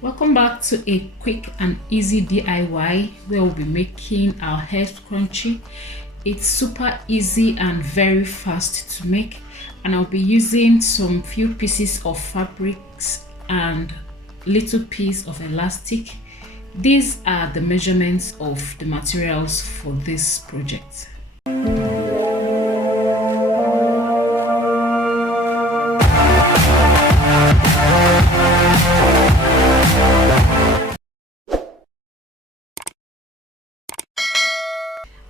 Welcome back to a quick and easy DIY where we'll be making our hair scrunchie. It's super easy and very fast to make, and I'll be using some few pieces of fabrics and little piece of elastic. These are the measurements of the materials for this project.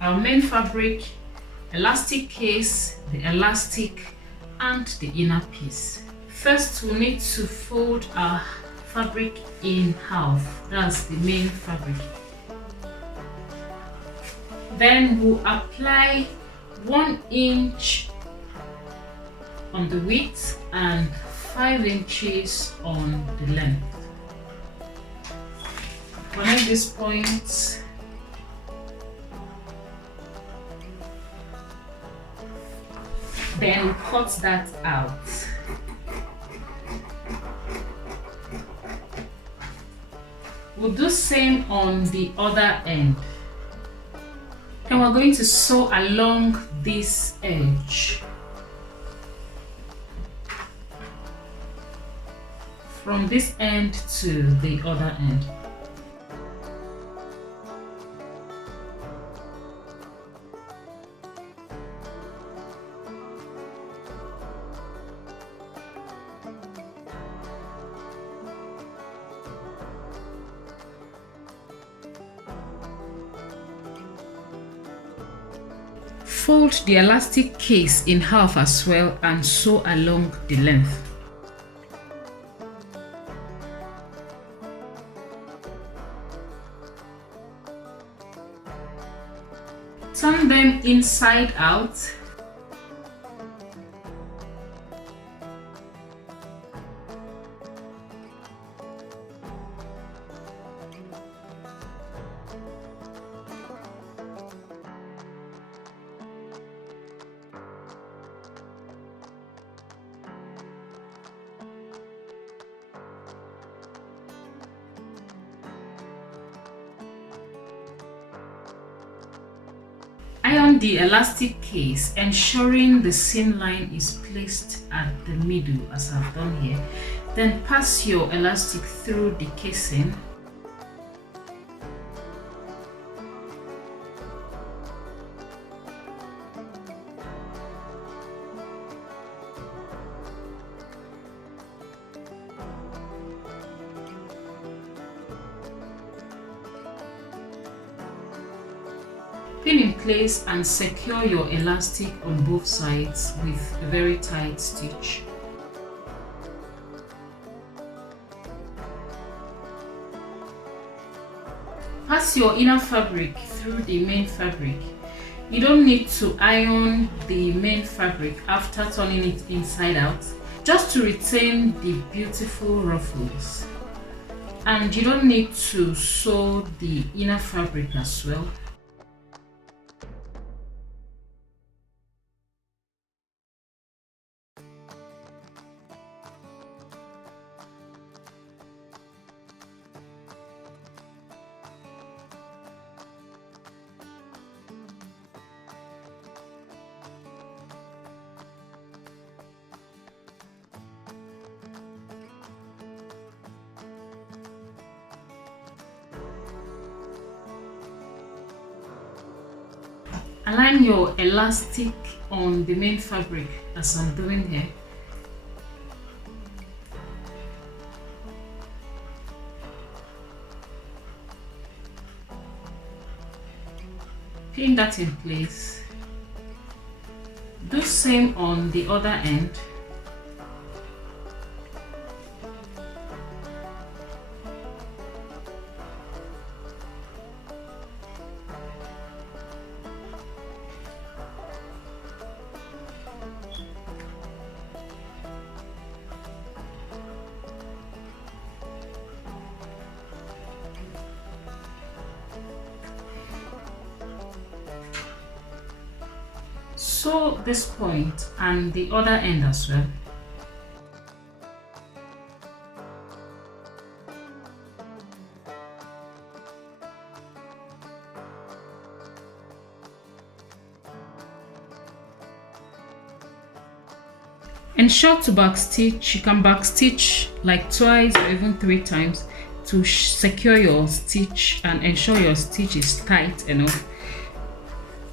Our main fabric, elastic case, the elastic, and the inner piece. First, we'll need to fold our fabric in half. That's the main fabric. Then we'll apply 1 inch on the width and 5 inches on the length. Connect these points. Then we'll cut that out. We'll do same on the other end. And we're going to sew along this edge. From this end to the other end. Fold the elastic case in half as well and sew along the length. Turn them inside out. Iron the elastic case, ensuring the seam line is placed at the middle as I've done here. Then pass your elastic through the casing. Pin in place and secure your elastic on both sides with a very tight stitch. Pass your inner fabric through the main fabric. You don't need to iron the main fabric after turning it inside out, just to retain the beautiful ruffles. And you don't need to sew the inner fabric as well. Align your elastic on the main fabric as I'm doing here. Pin that in place. Do same on the other end. Sew this point and the other end as well. Ensure to back stitch. You can back stitch like twice or even 3 times to secure your stitch and ensure your stitch is tight enough.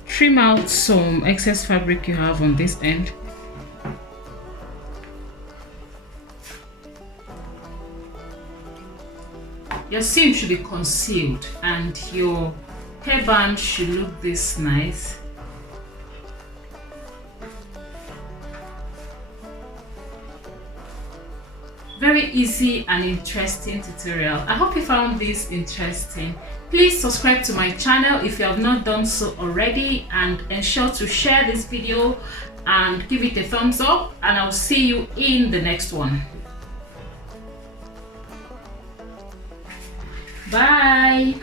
Trim out some excess fabric you have on this end. Your seam should be concealed and your hairband should look this nice. Very easy and interesting tutorial. I hope you found this interesting. Please subscribe to my channel if you have not done so already, and ensure to share this video and give it a thumbs up, and I'll see you in the next one. Bye.